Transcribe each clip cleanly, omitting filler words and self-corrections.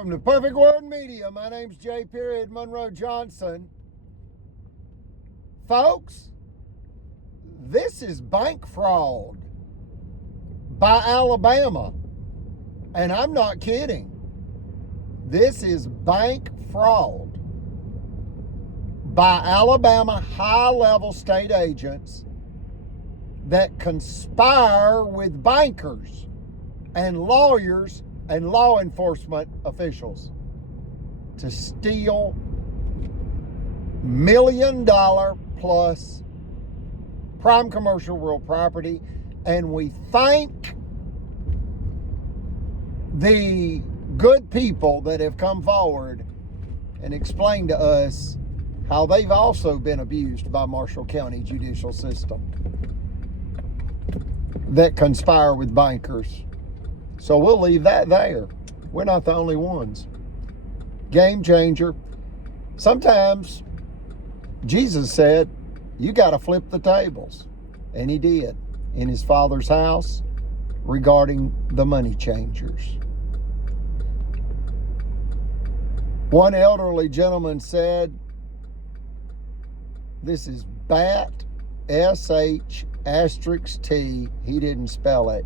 Welcome to Perfect World Media. My name's J. Monroe Johnson. Folks, this is bank fraud by Alabama. And I'm not kidding. This is bank fraud by Alabama high-level state agents that conspire with bankers and lawyers and law enforcement officials to steal $1 million plus prime commercial real property. And we thank the good people that have come forward and explained to us how they've also been abused by Marshall County judicial system that conspire with bankers. So we'll leave that there. We're not the only ones. Game changer. Sometimes Jesus said, you got to flip the tables. And he did in his Father's house regarding the money changers. One elderly gentleman said, this is BAT, S-H*T. He didn't spell it.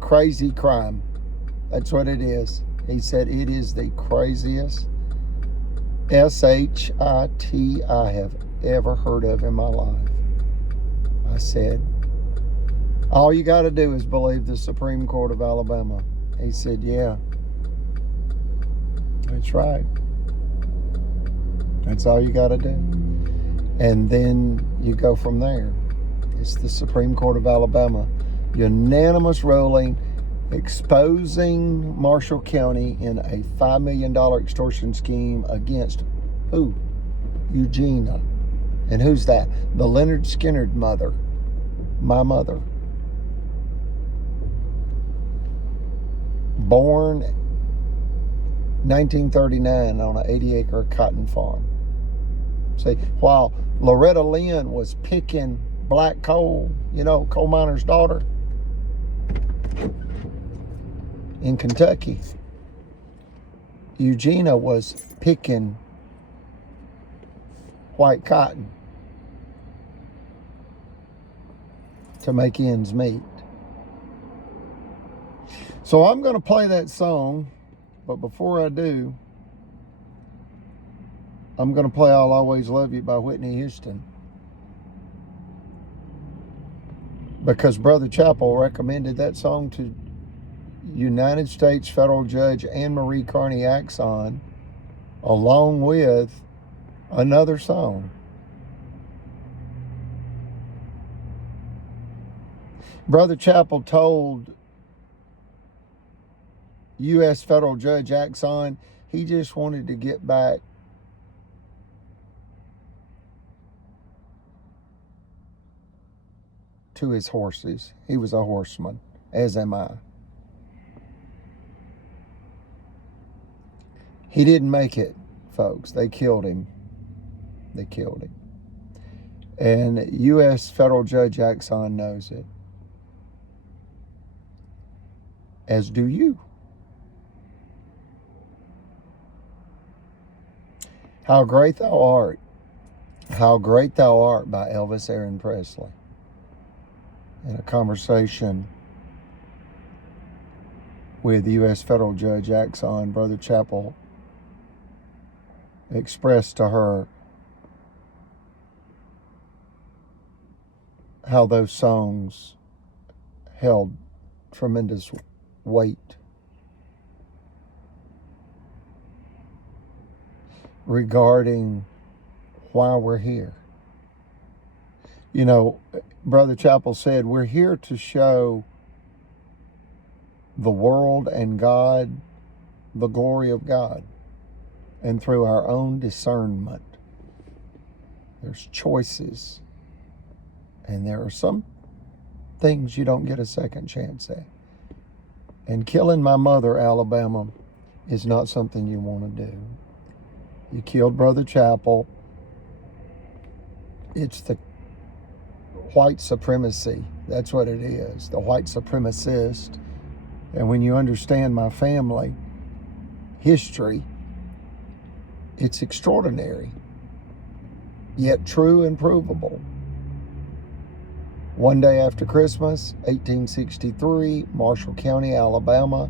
Crazy crime. That's what it is. He said it is the craziest S-H-I-T I have ever heard of in my life. I said, all you got to do is believe the Supreme Court of Alabama. He said, yeah. That's right. That's all you got to do. And then you go from there. It's the Supreme Court of Alabama. Unanimous ruling exposing Marshall County in a $5 million extortion scheme against who? Eugenia. And who's that? The Leonard Skinnard mother. My mother. Born 1939 on an 80-acre cotton farm. See, while Loretta Lynn was picking black coal, coal miner's daughter, in Kentucky, Eugenia was picking white cotton to make ends meet. So I'm going to play that song, but before I do, I'm going to play I'll Always Love You by Whitney Houston. Because Brother Chappell recommended that song to United States Federal Judge Anne Marie Carney Axon, along with another song. Brother Chappell told U.S. Federal Judge Axon he just wanted to get back to his horses. He was a horseman, as am I. He didn't make it, folks. They killed him. They killed him. And U.S. Federal Judge Axon knows it. As do you. How Great Thou Art. How Great Thou Art by Elvis Aaron Presley. In a conversation with U.S. Federal Judge Axon, Brother Chappell expressed to her how those songs held tremendous weight regarding why we're here. Brother Chappell said, we're here to show the world and God the glory of God. And through our own discernment, there's choices. And there are some things you don't get a second chance at. And killing my mother, Alabama, is not something you want to do. You killed Brother Chappell. It's the white supremacy. That's what it is, the white supremacist. And when you understand my family, history, it's extraordinary, yet true and provable. One day after Christmas, 1863, Marshall County, Alabama,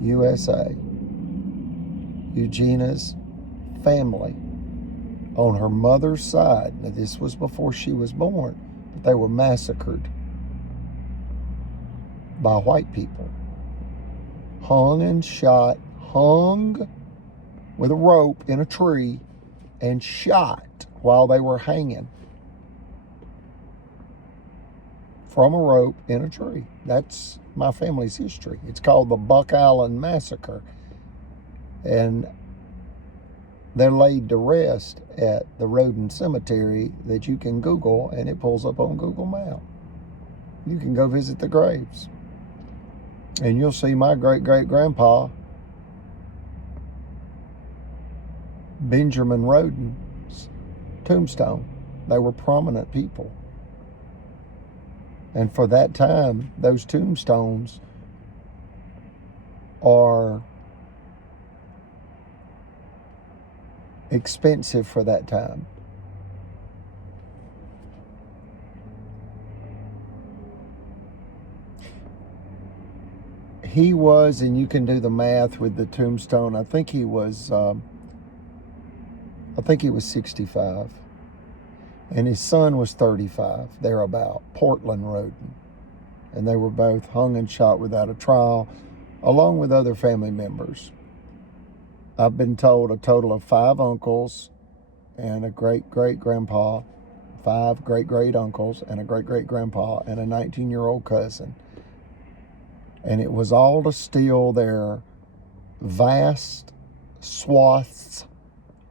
USA. Eugenia's family on her mother's side, now this was before she was born, but they were massacred by white people. Hung and shot, hung with a rope in a tree and shot while they were hanging from a rope in a tree. That's my family's history. It's called the Buck Island Massacre. And they're laid to rest at the Roden Cemetery that you can Google, and it pulls up on Google Maps. You can go visit the graves. And you'll see my great-great-grandpa, Benjamin Roden's tombstone. They were prominent people. And for that time, those tombstones are expensive for that time. He was, and you can do the math with the tombstone, I think he was 65. And his son was 35, thereabout, Portland Roden. And they were both hung and shot without a trial, along with other family members. I've been told a total of 5 uncles and a great-great-grandpa, 5 great-great-uncles and a great-great-grandpa and a 19-year-old cousin. And it was all to steal their vast swaths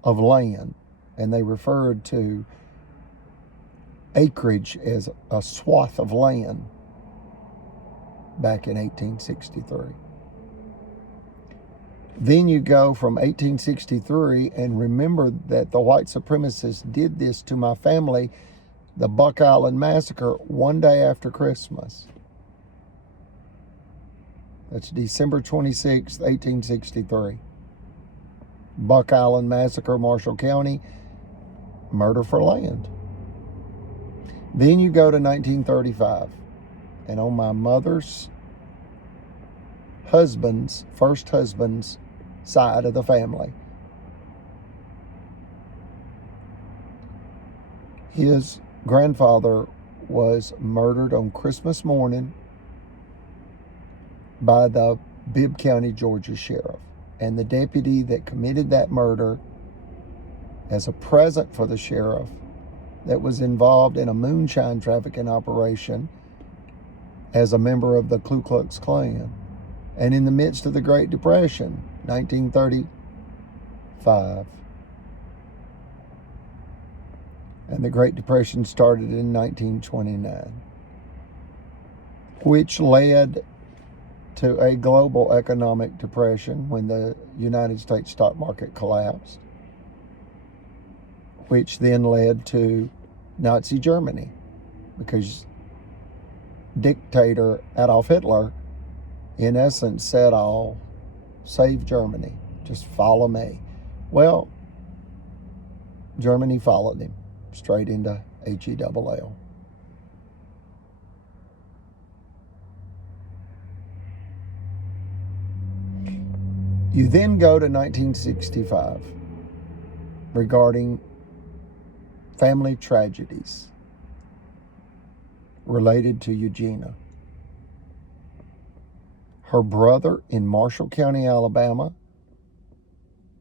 of land. And they referred to acreage as a swath of land back in 1863. Then you go from 1863, and remember that the white supremacists did this to my family, the Buck Island Massacre, one day after Christmas. That's December 26, 1863. Buck Island Massacre, Marshall County, murder for land. Then you go to 1935, and on my mother's first husband's side of the family, his grandfather was murdered on Christmas morning by the Bibb County, Georgia sheriff. And the deputy that committed that murder, as a present for the sheriff, that was involved in a moonshine trafficking operation as a member of the Ku Klux Klan. And in the midst of the Great Depression, 1935. And the Great Depression started in 1929, which led to a global economic depression when the United States stock market collapsed, which then led to Nazi Germany, because dictator Adolf Hitler, in essence, said, "I'll save Germany, just follow me." Well, Germany followed him straight into HELL. You then go to 1965 regarding family tragedies related to Eugenia. Her brother in Marshall County, Alabama,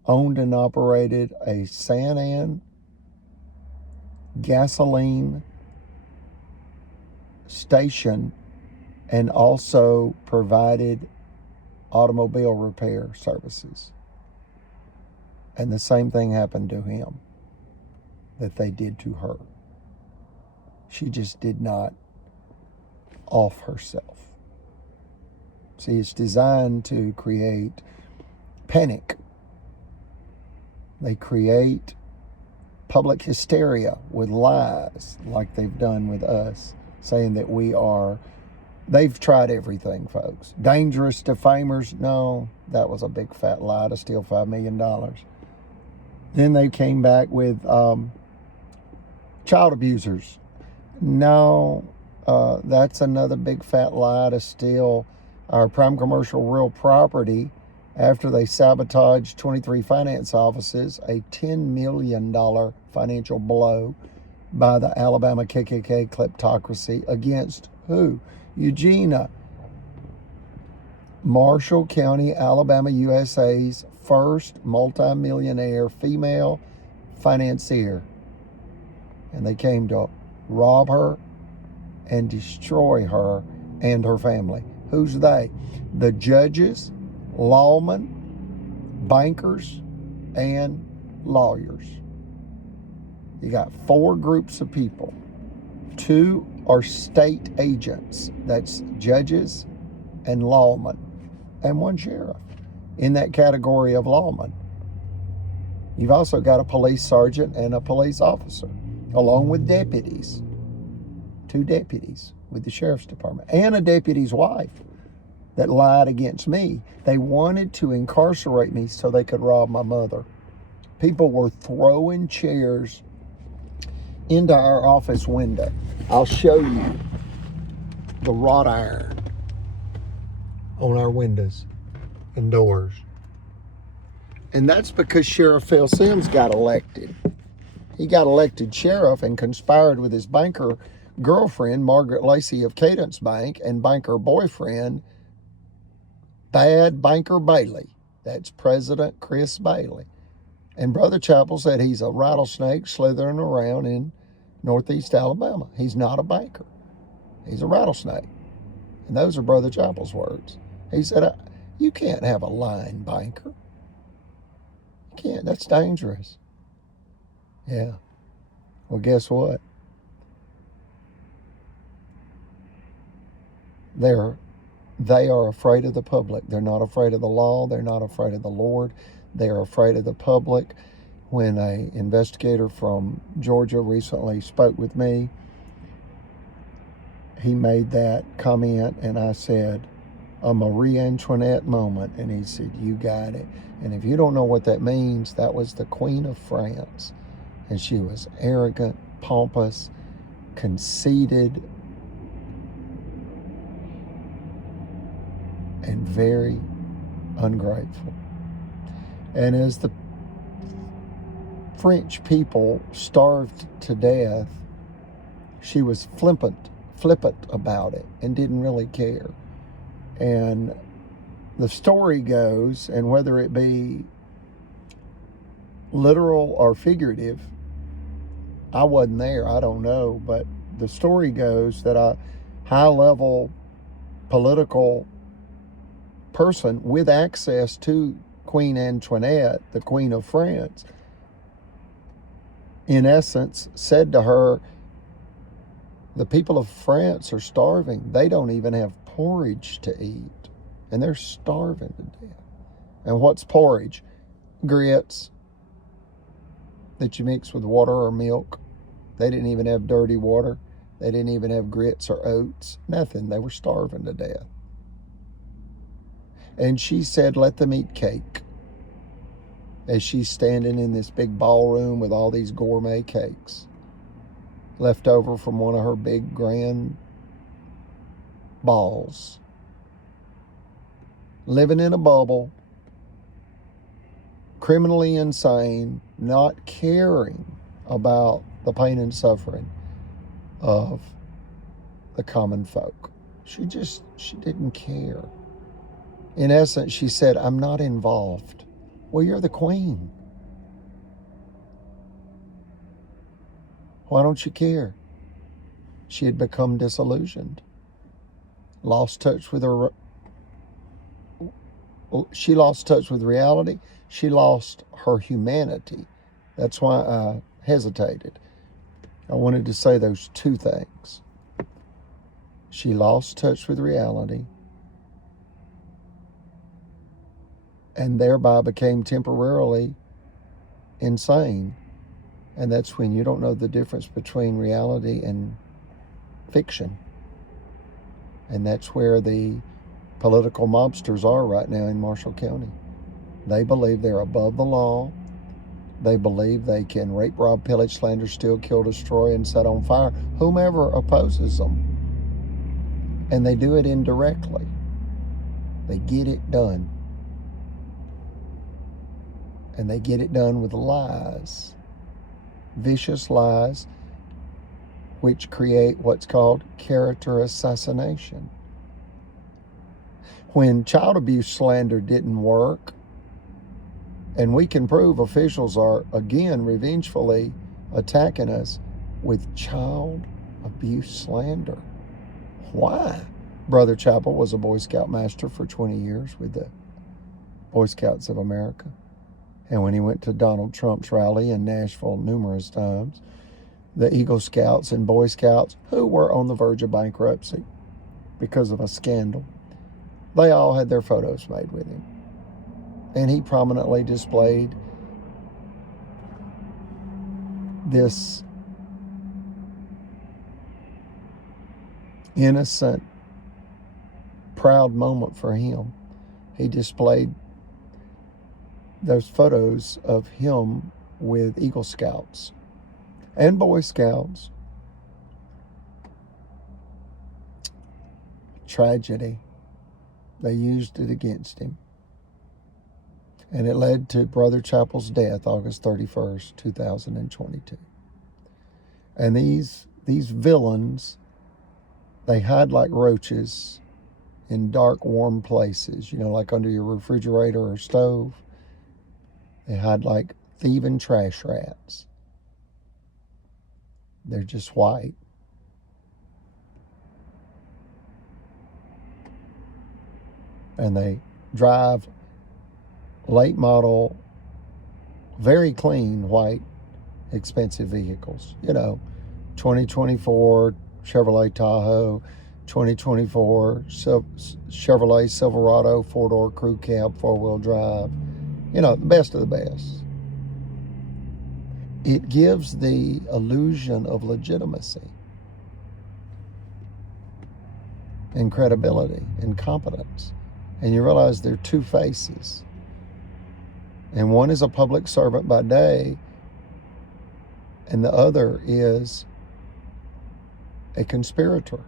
owned and operated a San Ann gasoline station and also provided automobile repair services. And the same thing happened to him that they did to her. She just did not off herself. See, it's designed to create panic. They create public hysteria with lies, like they've done with us, saying that we are They've tried everything, folks. Dangerous defamers? No, that was a big fat lie to steal $5 million. Then they came back with child abusers. No, that's another big fat lie to steal our prime commercial real property after they sabotaged 23 finance offices, a $10 million financial blow by the Alabama KKK kleptocracy against who? Eugenia, Marshall County, Alabama, USA's first multimillionaire female financier. And they came to rob her and destroy her and her family. Who's they? The judges, lawmen, bankers, and lawyers. You got 4 groups of people. 2 are state agents. That's judges and lawmen, and 1 sheriff in that category of lawmen. You've also got a police sergeant and a police officer, along with deputies. 2 deputies with the sheriff's department, and a deputy's wife that lied against me. They wanted to incarcerate me so they could rob my mother. People were throwing chairs into our office window. I'll show you the wrought iron on our windows and doors. And that's because Sheriff Phil Sims got elected. He got elected sheriff and conspired with his banker girlfriend, Margaret Lacey of Cadence Bank, and banker boyfriend, Bad Banker Bailey. That's President Chris Bailey. And Brother Chappell said he's a rattlesnake slithering around in Northeast Alabama. He's not a banker. He's a rattlesnake. And those are Brother Chappell's words. He said, you can't have a lying banker. You can't. That's dangerous. Yeah. Well, guess what? They are afraid of the public. They're not afraid of the law. They're not afraid of the Lord. They are afraid of the public. When an investigator from Georgia recently spoke with me, he made that comment, and I said, a Marie Antoinette moment, and he said, you got it. And if you don't know what that means, that was the Queen of France, and she was arrogant, pompous, conceited, and very ungrateful. And as the French people starved to death, she was flippant about it and didn't really care. And the story goes, and whether it be literal or figurative, I wasn't there, I don't know, but the story goes that a high-level political person with access to Queen Antoinette, the Queen of France, in essence said to her, the people of France are starving. They don't even have porridge to eat, and they're starving to death. And what's porridge? Grits that you mix with water or milk. They didn't even have dirty water. They didn't even have grits or oats. Nothing. They were starving to death. And she said, let them eat cake. As she's standing in this big ballroom with all these gourmet cakes left over from one of her big grand balls. Living in a bubble, criminally insane, not caring about the pain and suffering of the common folk. She didn't care. In essence, she said, I'm not involved. Well, you're the queen. Why don't you care? She had become disillusioned. Lost touch with her. She lost touch with reality. She lost her humanity. That's why I hesitated. I wanted to say those 2 things. She lost touch with reality, and thereby became temporarily insane. And that's when you don't know the difference between reality and fiction. And that's where the political mobsters are right now in Marshall County. They believe they're above the law. They believe they can rape, rob, pillage, slander, steal, kill, destroy, and set on fire whomever opposes them. And they do it indirectly. They get it done. And they get it done with lies. Vicious lies, which create what's called character assassination. When child abuse slander didn't work, and we can prove officials are, again, revengefully attacking us with child abuse slander. Why? Brother Chappell was a Boy Scout master for 20 years with the Boy Scouts of America. And when he went to Donald Trump's rally in Nashville numerous times, the Eagle Scouts and Boy Scouts, who were on the verge of bankruptcy because of a scandal, they all had their photos made with him. And he prominently displayed this innocent, proud moment for him. He displayed those photos of him with Eagle Scouts and Boy Scouts. Tragedy. They used it against him. And it led to Brother Chappell's death, August 31st, 2022. And these villains, they hide like roaches in dark, warm places, like under your refrigerator or stove. They hide like thieving trash rats. They're just white. And they drive late model, very clean, white, expensive vehicles. 2024 Chevrolet Tahoe, 2024 Chevrolet Silverado, 4-door crew cab, 4-wheel drive. The best of the best. It gives the illusion of legitimacy and credibility and competence. And you realize there are two faces. And one is a public servant by day, and the other is a conspirator.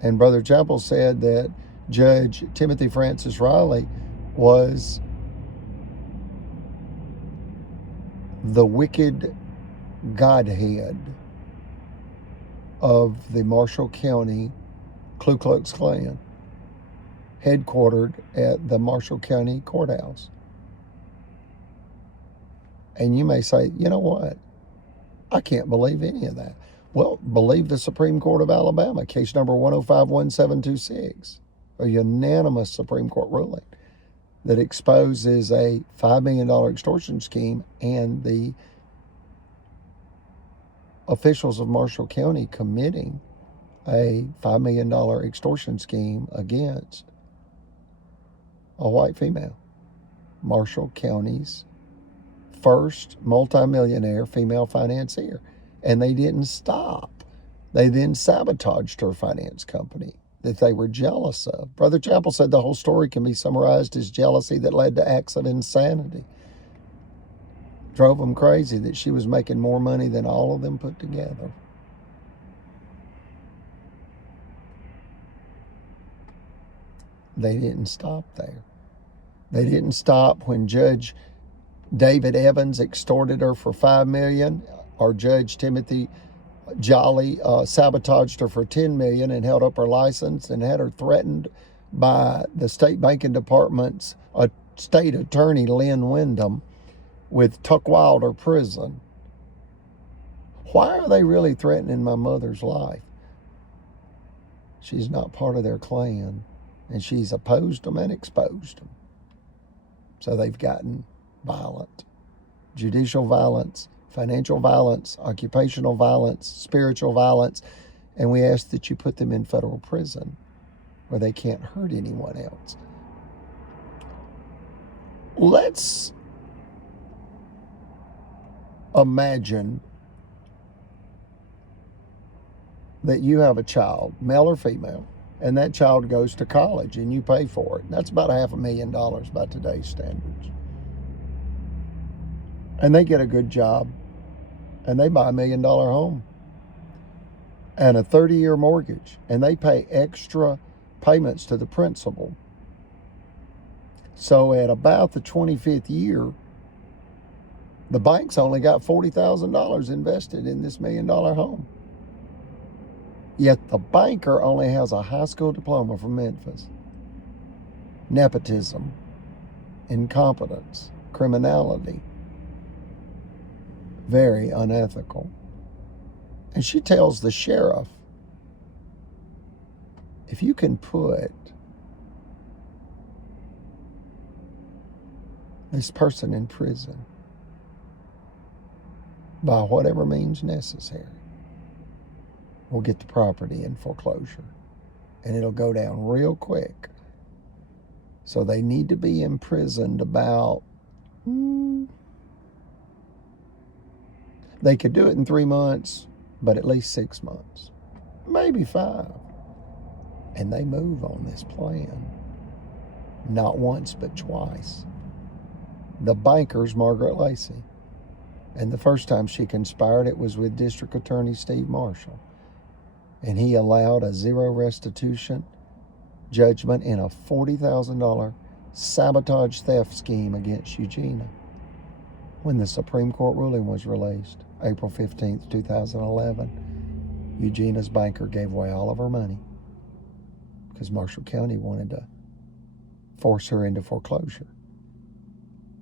And Brother Chappell said that Judge Timothy Francis Riley was the wicked godhead of the Marshall County Ku Klux Klan, headquartered at the Marshall County Courthouse. And you may say, you know what? I can't believe any of that. Well, believe the Supreme Court of Alabama, case number 1051726, a unanimous Supreme Court ruling that exposes a $5 million extortion scheme and the officials of Marshall County committing a $5 million extortion scheme against a white female. Marshall County's first multimillionaire female financier. And they didn't stop. They then sabotaged her finance company that they were jealous of. Brother Chappell said the whole story can be summarized as jealousy that led to acts of insanity. Drove them crazy that she was making more money than all of them put together. They didn't stop there. They didn't stop when Judge David Evans extorted her for $5 million, or Judge Timothy Jolly sabotaged her for $10 million and held up her license and had her threatened by the state banking department's state attorney, Lynn Wyndham, with Tuck Wilder prison. Why are they really threatening my mother's life? She's not part of their clan, and she's opposed them and exposed them. So they've gotten violent. Judicial violence, financial violence, occupational violence, spiritual violence, and we ask that you put them in federal prison where they can't hurt anyone else. Let's imagine that you have a child, male or female, and that child goes to college and you pay for it. That's about $500,000 by today's standards. And they get a good job and they buy $1 million home and a 30-year mortgage, and they pay extra payments to the principal. So at about the 25th year, the bank's only got $40,000 invested in this $1 million home. Yet the banker only has a high school diploma from Memphis. Nepotism, incompetence, criminality. Very unethical. And she tells the sheriff, if you can put this person in prison by whatever means necessary, we'll get the property in foreclosure. And it'll go down real quick. So they need to be imprisoned about, they could do it in 3 months, but at least 6 months, maybe 5. And they move on this plan. Not once, but twice. The banker's Margaret Lacey. And the first time she conspired, it was with District Attorney Steve Marshall. And he allowed a zero restitution judgment in a $40,000 sabotage theft scheme against Eugenia. When the Supreme Court ruling was released, April 15th, 2011, Eugenia's banker gave away all of her money because Marshall County wanted to force her into foreclosure.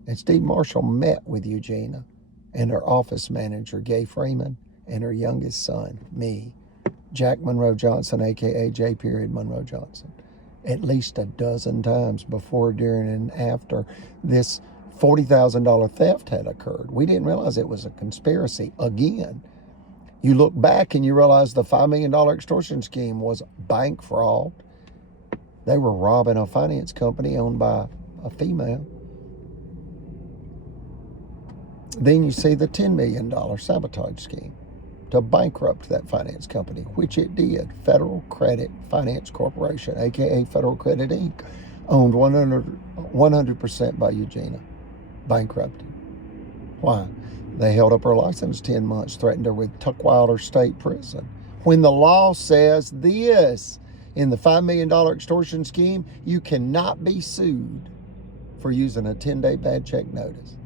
And Steve Marshall met with Eugenia and her office manager, Gay Freeman, and her youngest son, me, Jack Monroe Johnson, a.k.a. J. Monroe Johnson, at least a dozen times before, during, and after this $40,000 theft had occurred. We didn't realize it was a conspiracy. Again, you look back and you realize the $5 million extortion scheme was bank fraud. They were robbing a finance company owned by a female. Then you see the $10 million sabotage scheme to bankrupt that finance company, which it did. Federal Credit Finance Corporation, a.k.a. Federal Credit Inc., owned 100% by Eugenia. Bankrupted. Why? They held up her license 10 months, threatened her with Tuckwilder State Prison. When the law says this, in the $5 million extortion scheme, you cannot be sued for using a 10-day bad check notice.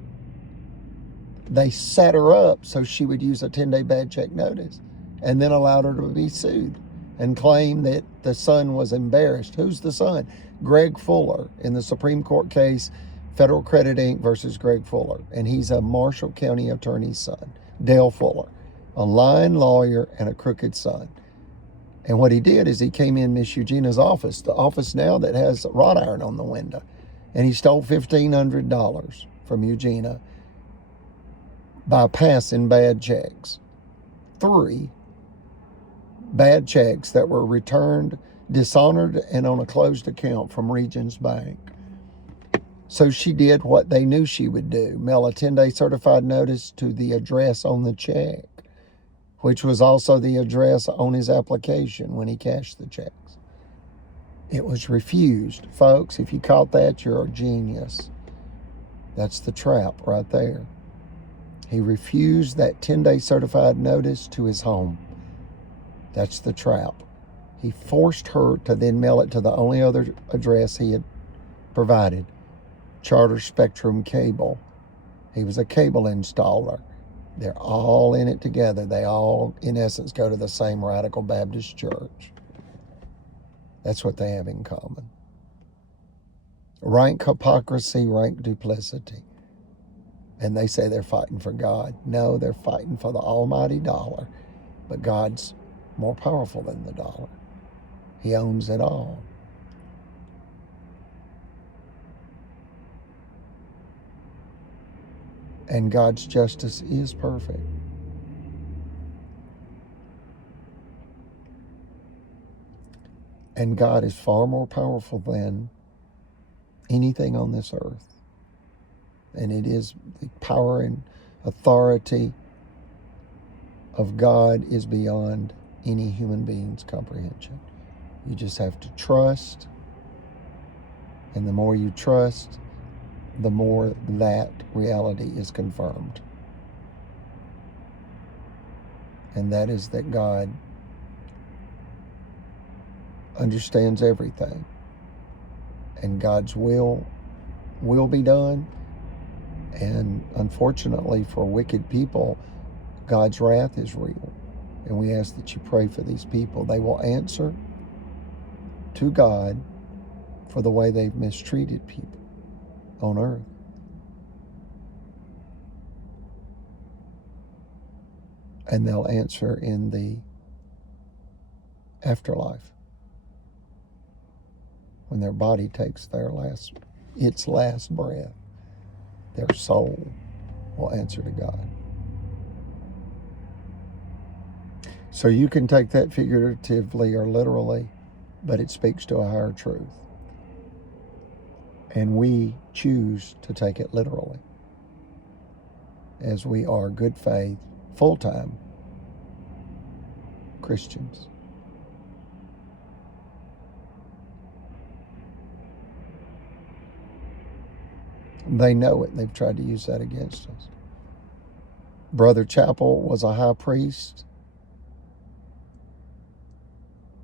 They set her up so she would use a 10-day bad check notice and then allowed her to be sued and claim that the son was embarrassed. Who's the son? Greg Fuller, in the Supreme Court case, Federal Credit Inc. versus Greg Fuller. And he's a Marshall County attorney's son, Dale Fuller, a lying lawyer and a crooked son. And what he did is he came in Miss Eugenia's office, the office now that has wrought iron on the window, and he stole $1,500 from Eugenia by passing bad checks. 3 bad checks that were returned, dishonored, and on a closed account from Regions Bank. So she did what they knew she would do, mail a 10-day certified notice to the address on the check, which was also the address on his application when he cashed the checks. It was refused. Folks, if you caught that, you're a genius. That's the trap right there. He refused that 10-day certified notice to his home. That's the trap. He forced her to then mail it to the only other address he had provided, Charter Spectrum Cable. He was a cable installer. They're all in it together. They all, in essence, go to the same Radical Baptist church. That's what they have in common. Rank hypocrisy, rank duplicity. And they say they're fighting for God. No, they're fighting for the almighty dollar. But God's more powerful than the dollar. He owns it all. And God's justice is perfect. And God is far more powerful than anything on this earth. And it is the power and authority of God is beyond any human being's comprehension. You just have to trust. And the more you trust, the more that reality is confirmed. And that is that God understands everything. And God's will be done. And unfortunately for wicked people, God's wrath is real. And we ask that you pray for these people. They will answer to God for the way they've mistreated people on earth. And they'll answer in the afterlife, when their body takes its last breath. Their soul will answer to God. So you can take that figuratively or literally, but it speaks to a higher truth. And we choose to take it literally, as we are good faith, full-time Christians. They know it. They've tried to use that against us. Brother Chappell was a high priest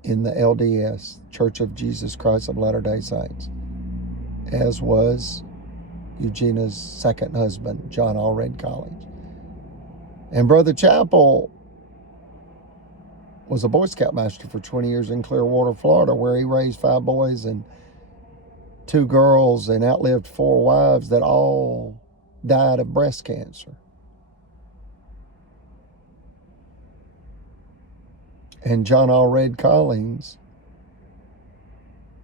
in the LDS, Church of Jesus Christ of Latter-day Saints, as was Eugenia's second husband, John Allred College. And Brother Chappell was a Boy Scout master for 20 years in Clearwater, Florida, where he raised 5 boys and 2 girls and outlived 4 wives that all died of breast cancer. And John Allred Collins,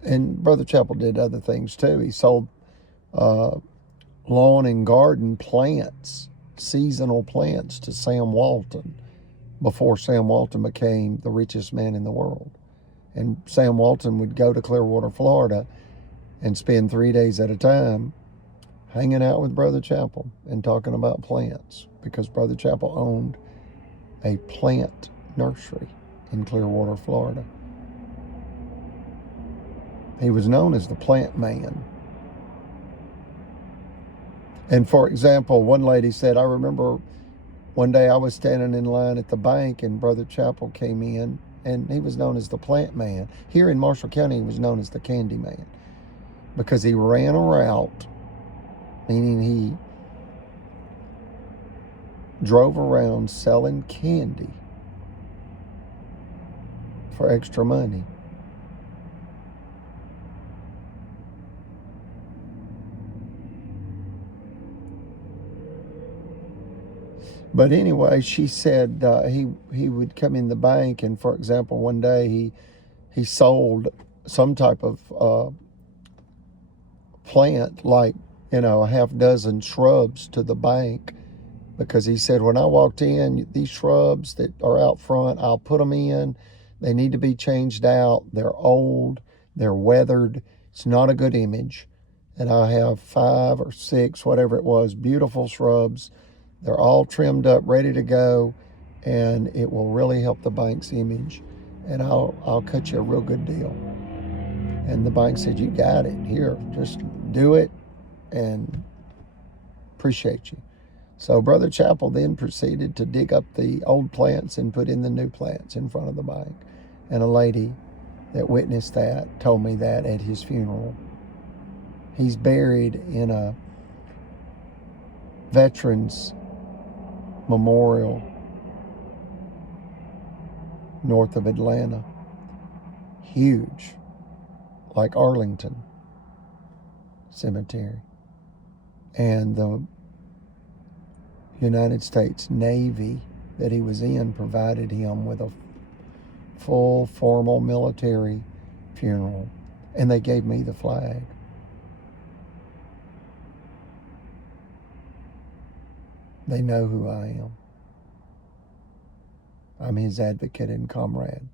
and Brother Chappell did other things too. He sold lawn and garden plants, seasonal plants, to Sam Walton before Sam Walton became the richest man in the world. And Sam Walton would go to Clearwater, Florida, and spend 3 days at a time hanging out with Brother Chappell and talking about plants, because Brother Chappell owned a plant nursery in Clearwater, Florida. He was known as the plant man. And for example, one lady said, I remember one day I was standing in line at the bank and Brother Chappell came in, and he was known as the plant man. Here in Marshall County, he was known as the candy man, because he ran a route, meaning he drove around selling candy for extra money. But anyway, she said he would come in the bank, and for example, one day he sold some type of plant, like, a half dozen shrubs to the bank, because he said, when I walked in, these shrubs that are out front, I'll put them in. They need to be changed out. They're old. They're weathered. It's not a good image. And I have 5 or 6, whatever it was, beautiful shrubs. They're all trimmed up, ready to go, and it will really help the bank's image. And I'll cut you a real good deal. And the bank said, you got it. Here, just do it, and appreciate you. So Brother Chappell then proceeded to dig up the old plants and put in the new plants in front of the bank. And a lady that witnessed that told me that at his funeral. He's buried in a veterans memorial north of Atlanta. Huge, like Arlington Cemetery. And the United States Navy that he was in provided him with a full formal military funeral. And they gave me the flag. They know who I am. I'm his advocate and comrade.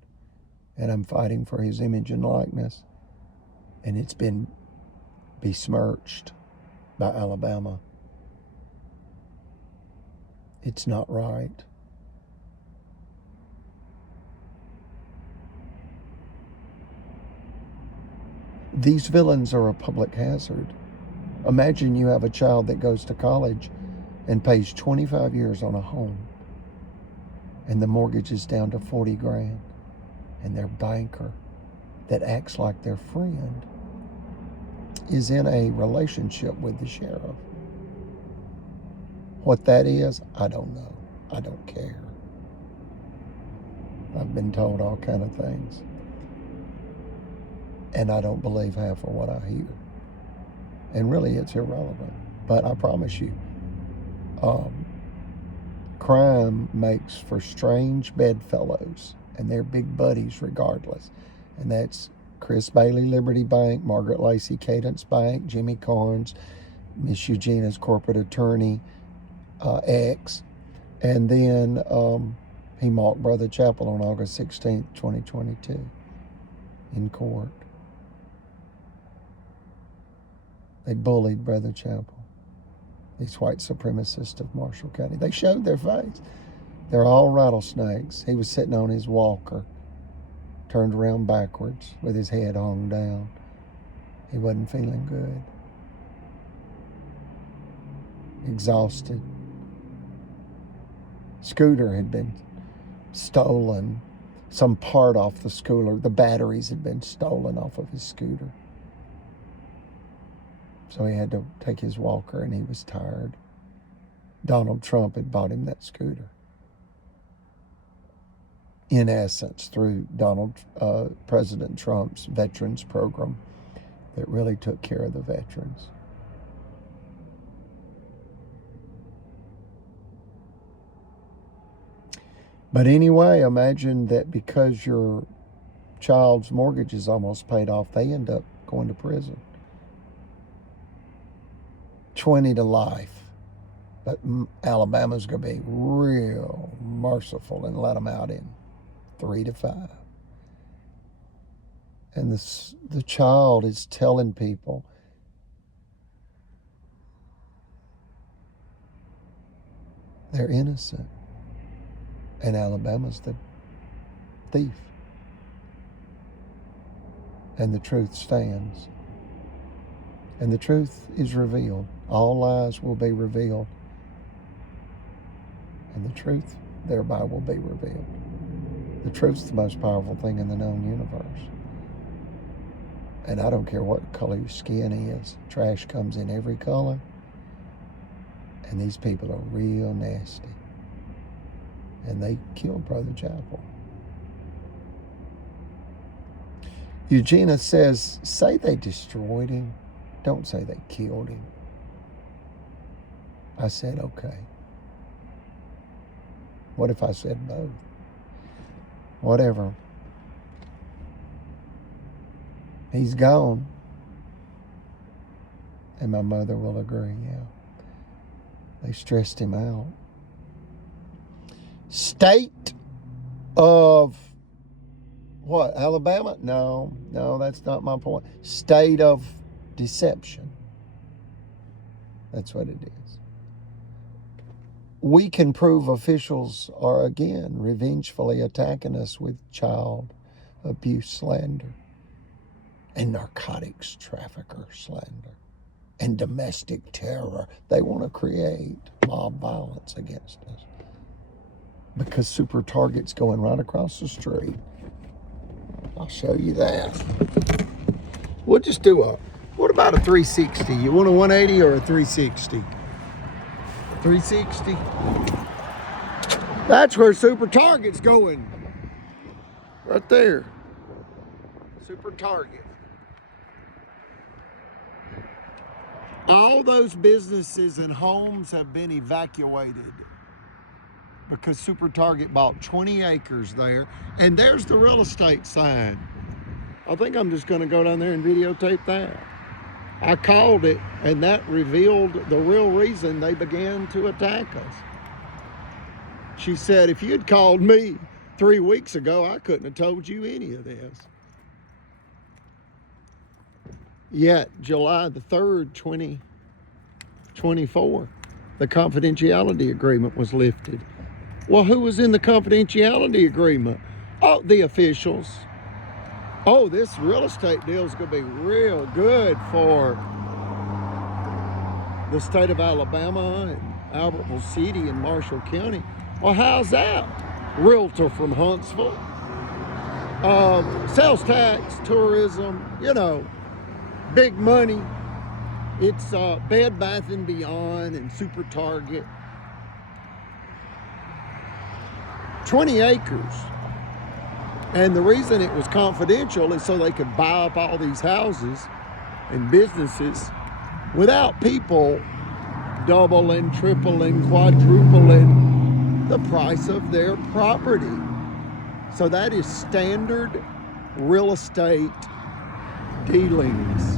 And I'm fighting for his image and likeness. And it's been besmirched by Alabama. It's not right. These villains are a public hazard. Imagine you have a child that goes to college and pays 25 years on a home, and the mortgage is down to 40 grand, and their banker that acts like their friend is in a relationship with the sheriff. What that is, I don't know. I don't care. I've been told all kind of things, and I don't believe half of what I hear. And really, it's irrelevant. But I promise you, crime makes for strange bedfellows, and they're big buddies regardless. And that's Chris Bailey, Liberty Bank, Margaret Lacey, Cadence Bank, Jimmy Carnes, Miss Eugenia's corporate attorney, X. And then he mocked Brother Chappell on August 16th, 2022 in court. They bullied Brother Chappell, these white supremacists of Marshall County. They showed their face. They're all rattlesnakes. He was sitting on his walker, turned around backwards with his head hung down. He wasn't feeling good. Exhausted. Scooter had been stolen. Some part off the scooter. The batteries had been stolen off of his scooter. So he had to take his walker, and he was tired. Donald Trump had bought him that scooter. In essence, through President Trump's veterans program that really took care of the veterans. But anyway, imagine that because your child's mortgage is almost paid off, they end up going to prison. 20 to life. But Alabama's going to be real merciful and let them out in 3 to 5. And the child is telling people, they're innocent. And Alabama's the thief. And the truth stands. And the truth is revealed. All lies will be revealed. And the truth thereby will be revealed. The truth's the most powerful thing in the known universe. And I don't care what color your skin is. Trash comes in every color. And these people are real nasty. And they killed Brother Chappell. Eugenia says, say they destroyed him. Don't say they killed him. I said, okay. What if I said both? Whatever. He's gone. And my mother will agree, yeah. They stressed him out. State of what? Alabama? No, that's not my point. State of deception. That's what it is. We can prove officials are again revengefully attacking us with child abuse slander and narcotics trafficker slander and domestic terror. They want to create mob violence against us because Super Target's going right across the street. I'll show you that. We'll just do what about a 360? You want a 180 or a 360? 360. That's where Super Target's going. Right there. Super Target. All those businesses and homes have been evacuated because Super Target bought 20 acres there. And there's the real estate sign. I think I'm just going to go down there and videotape that. I called it, and that revealed the real reason they began to attack us. She said, if you'd called me 3 weeks ago, I couldn't have told you any of this. Yet, July the 3rd, 2024, the confidentiality agreement was lifted. Well, who was in the confidentiality agreement? Oh, the officials. Oh, this real estate deal is going to be real good for the state of Alabama and Albertville City and Marshall County. Well, how's that? Realtor from Huntsville. Sales tax, tourism, you know, big money. It's Bed Bath & Beyond and Super Target. 20 acres. And the reason it was confidential is so they could buy up all these houses and businesses without people doubling, tripling, quadrupling the price of their property. So that is standard real estate dealings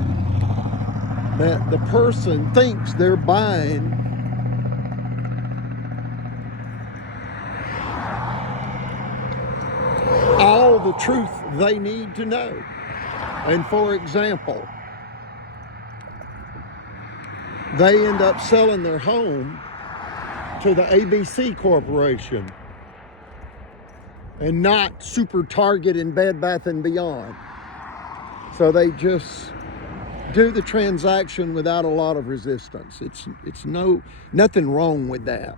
that the person thinks they're buying all the truth they need to know. And for example, they end up selling their home to the ABC Corporation and not Super Target and Bed Bath & Beyond. So they just do the transaction without a lot of resistance. It's nothing wrong with that.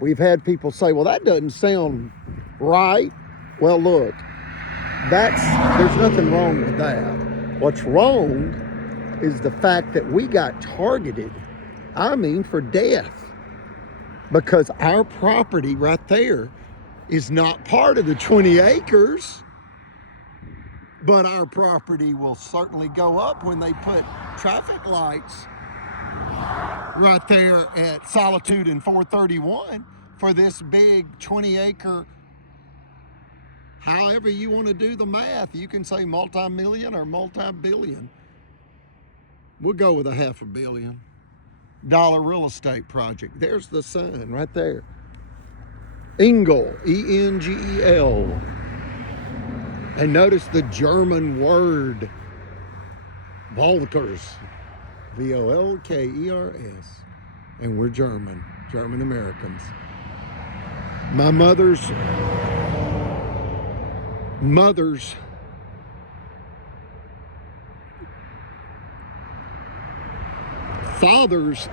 We've had people say, well, that doesn't sound right. Well, look, there's nothing wrong with that. What's wrong is the fact that we got targeted, for death, because our property right there is not part of the 20 acres, but our property will certainly go up when they put traffic lights right there at Solitude and 431 for this big 20-acre. However you want to do the math, you can say multi-million or multi-billion. We'll go with a $500 million real estate project. There's the sign right there. Engel, E-N-G-E-L. And notice the German word, Volkers, V-O-L-K-E-R-S. And we're German Americans. My mother's father's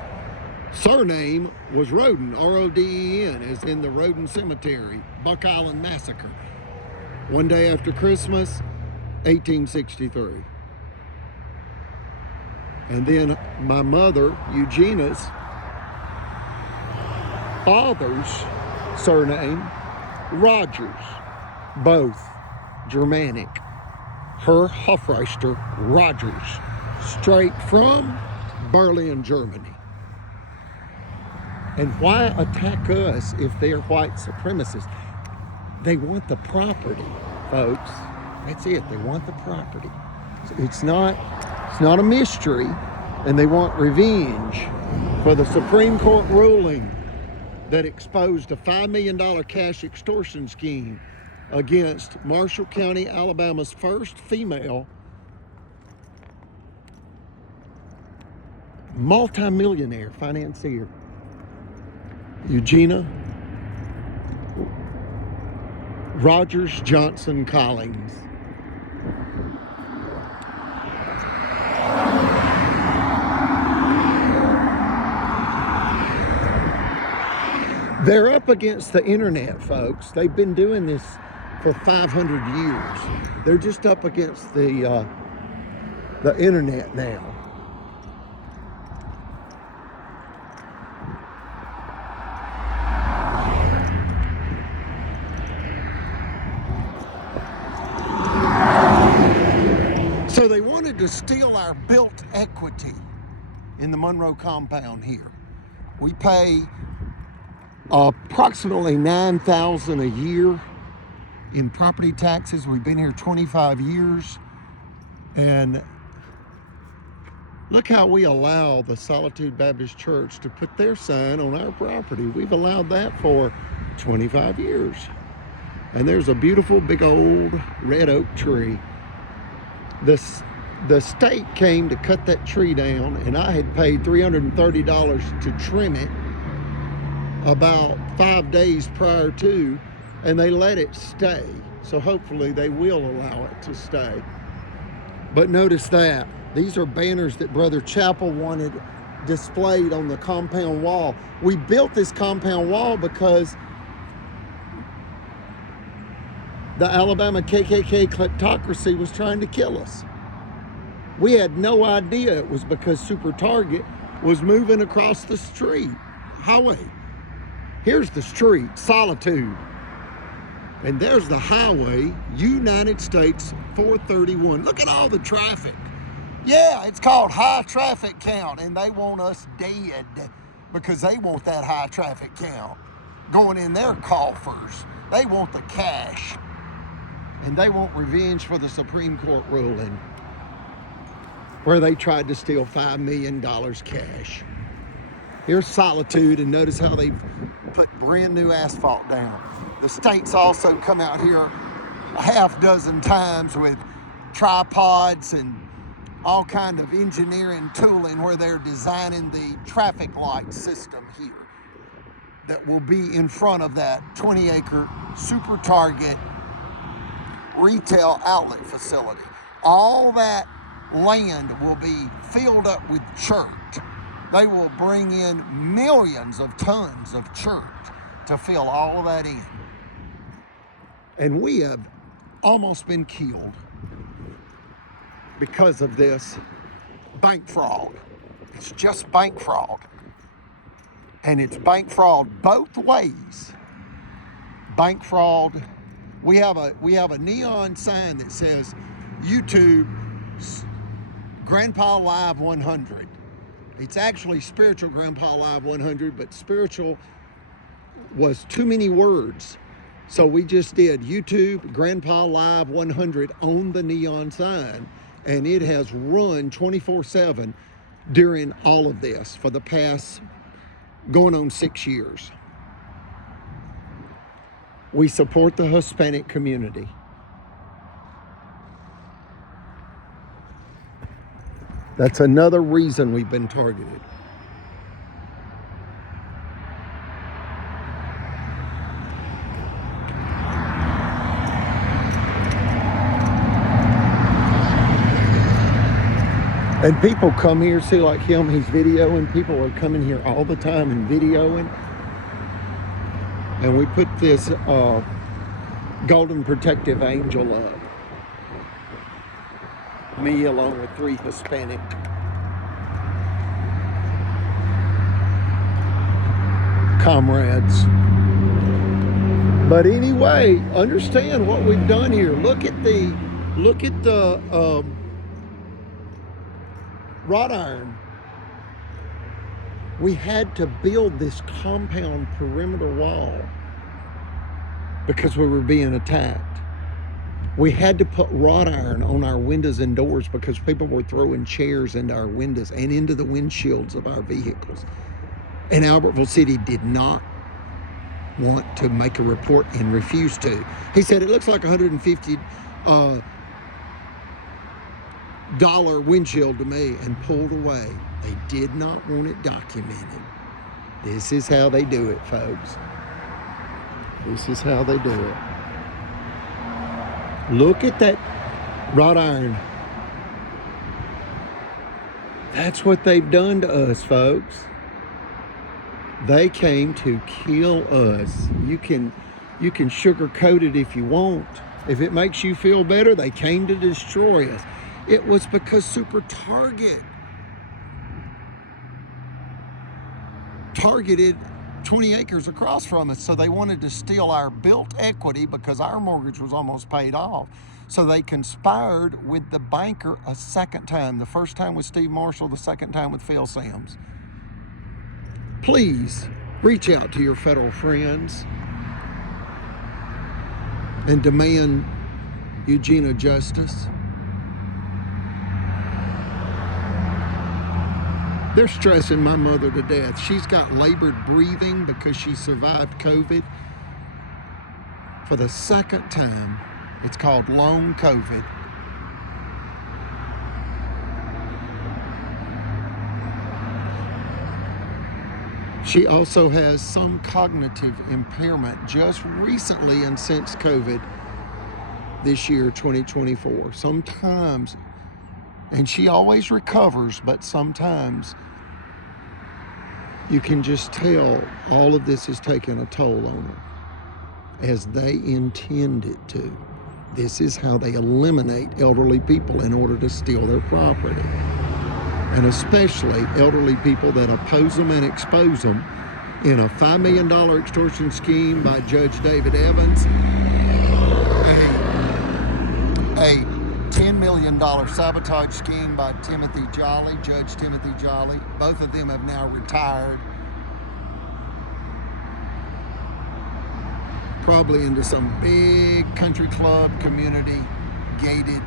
surname was Roden, R-O-D-E-N, as in the Roden Cemetery, Buck Island Massacre. One day after Christmas, 1863. And then my mother, Eugenia's father's surname, Rogers, both Germanic. Her Hofreister Rogers, straight from Berlin, Germany. And why attack us if they're white supremacists? They want the property, folks. That's it. They want the property. It's not a mystery, and they want revenge for the Supreme Court ruling that exposed a $5 million cash extortion scheme against Marshall County, Alabama's first female multimillionaire financier, Eugenia Rogers Johnson Collins. They're up against the internet, folks. They've been doing this for 500 years. They're just up against the internet now. So they wanted to steal our built equity in the Monroe compound here. We pay approximately $9,000 a year in property taxes. We've been here 25 years. And look how we allow the Solitude Baptist Church to put their sign on our property. We've allowed that for 25 years. And there's a beautiful big old red oak tree. The state came to cut that tree down, and I had paid $330 to trim it about 5 days prior to, and they let it stay. So hopefully they will allow it to stay. But notice that. These are banners that Brother Chappell wanted displayed on the compound wall. We built this compound wall because the Alabama KKK kleptocracy was trying to kill us. We had no idea it was because Super Target was moving across the street, highway. Here's the street, Solitude. And there's the highway, United States 431. Look at all the traffic. Yeah, it's called high traffic count, and they want us dead because they want that high traffic count going in their coffers. They want the cash, and they want revenge for the Supreme Court ruling where they tried to steal $5 million cash. Here's Solitude, and notice how they've put brand new asphalt down. The state's also come out here a half dozen times with tripods and all kind of engineering tooling where they're designing the traffic light system here that will be in front of that 20-acre Super Target retail outlet facility. All that land will be filled up with church. They will bring in millions of tons of church to fill all of that in. And we have almost been killed because of this bank fraud. It's just bank fraud. And it's bank fraud both ways. Bank fraud. We have a neon sign that says YouTube Grandpa Live 100. It's actually Spiritual Grandpa Live 100, but spiritual was too many words. So we just did YouTube Grandpa Live 100 on the neon sign, and it has run 24/7 during all of this for the past going on 6 years. We support the Hispanic community. That's another reason we've been targeted. And people come here, see like him, he's videoing. People are coming here all the time and videoing. And we put this golden protective angel up. Me along with 3 Hispanic comrades. But anyway, understand what we've done here. Look at the wrought iron. We had to build this compound perimeter wall because we were being attacked. We had to put wrought iron on our windows and doors because people were throwing chairs into our windows and into the windshields of our vehicles. And Albertville City did not want to make a report and refused to. He said, it looks like $150 dollar windshield to me, and pulled away. They did not want it documented. This is how they do it, folks. This is how they do it. Look at that wrought iron. That's what they've done to us, folks. They came to kill us. You can sugarcoat it if you want. If it makes you feel better, they came to destroy us. It was because Super Target targeted 20 acres across from us, so they wanted to steal our built equity because our mortgage was almost paid off. So they conspired with the banker a second time. The first time with Steve Marshall, the second time with Phil SIMS. Please reach out to your federal friends and demand Eugenia justice. They're stressing my mother to death. She's got labored breathing because she survived COVID for the second time. It's called long COVID. She also has some cognitive impairment just recently and since COVID. this year, 2024. Sometimes, and she always recovers, but sometimes you can just tell all of this is taking a toll on her, as they intend it to. This is how they eliminate elderly people in order to steal their property. And especially elderly people that oppose them and expose them in a $5 million extortion scheme by Judge David Evans, a $10 million sabotage scheme by Timothy Jolly, Judge Timothy Jolly. Both of them have now retired, probably into some big country club, community, gated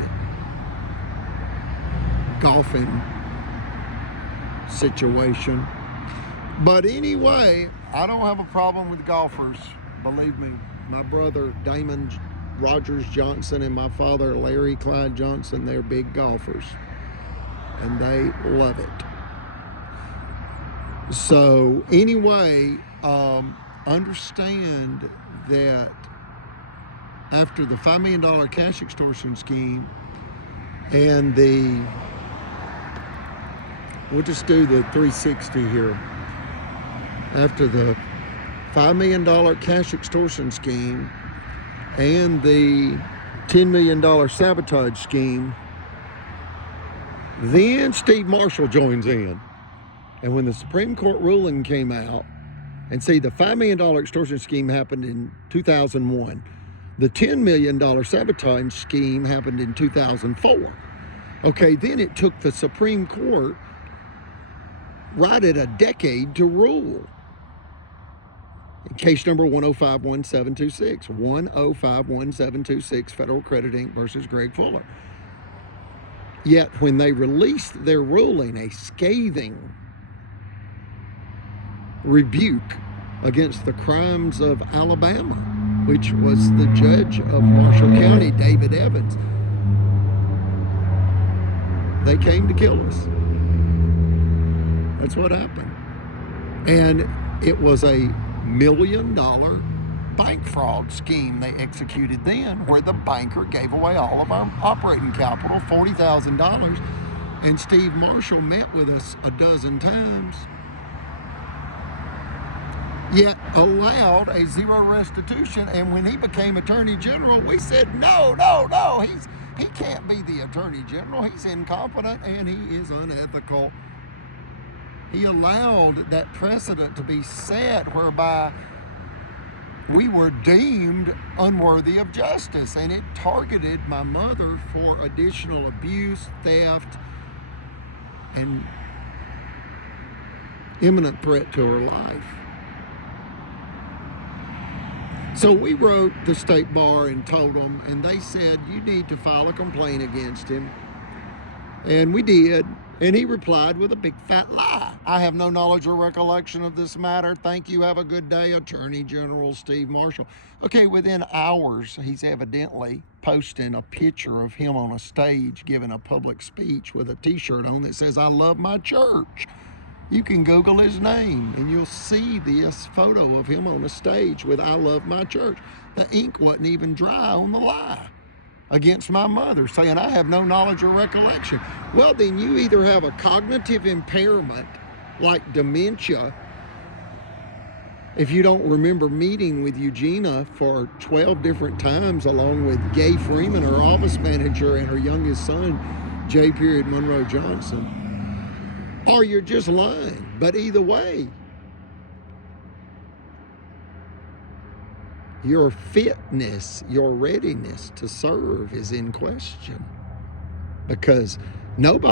golfing situation. But anyway, I don't have a problem with golfers. Believe me, my brother Damon Rogers Johnson and my father Larry Clyde Johnson, they're big golfers, and they love it. So anyway, understand that after the $5 million cash extortion scheme and we'll just do the 360 here. After the $5 million cash extortion scheme and the $10 million sabotage scheme, then Steve Marshall joins in. And when the Supreme Court ruling came out, and see, the $5 million extortion scheme happened in 2001. The $10 million sabotage scheme happened in 2004. Okay, then it took the Supreme Court right at a decade to rule. In case number 1051726, 1051726, Federal Credit Inc. versus Greg Fuller. Yet when they released their ruling, a scathing rebuke against the crimes of Alabama, which was the judge of Marshall County, David Evans, they came to kill us. That's what happened. And it was a $1 million bank fraud scheme they executed then, where the banker gave away all of our operating capital, $40,000, and Steve Marshall met with us a dozen times, yet allowed a zero restitution. And when he became Attorney General, we said, no, he can't be the Attorney General. He's incompetent and he is unethical. He allowed that precedent to be set whereby we were deemed unworthy of justice, and it targeted my mother for additional abuse, theft, and imminent threat to her life. So we wrote the state bar and told them, and they said, you need to file a complaint against him. And we did. And he replied with a big fat lie. I have no knowledge or recollection of this matter. Thank you. Have a good day, Attorney General Steve Marshall. Okay, within hours, he's evidently posting a picture of him on a stage giving a public speech with a t-shirt on that says, I love my church. You can Google his name and you'll see this photo of him on a stage with I love my church. The ink wasn't even dry on the lie against my mother, saying I have no knowledge or recollection. Well, then you either have a cognitive impairment like dementia, if you don't remember meeting with Eugenia for 12 different times along with Gay Freeman, her office manager, and her youngest son, J. Monroe Johnson, or you're just lying. But either way, your fitness, your readiness to serve is in question, because nobody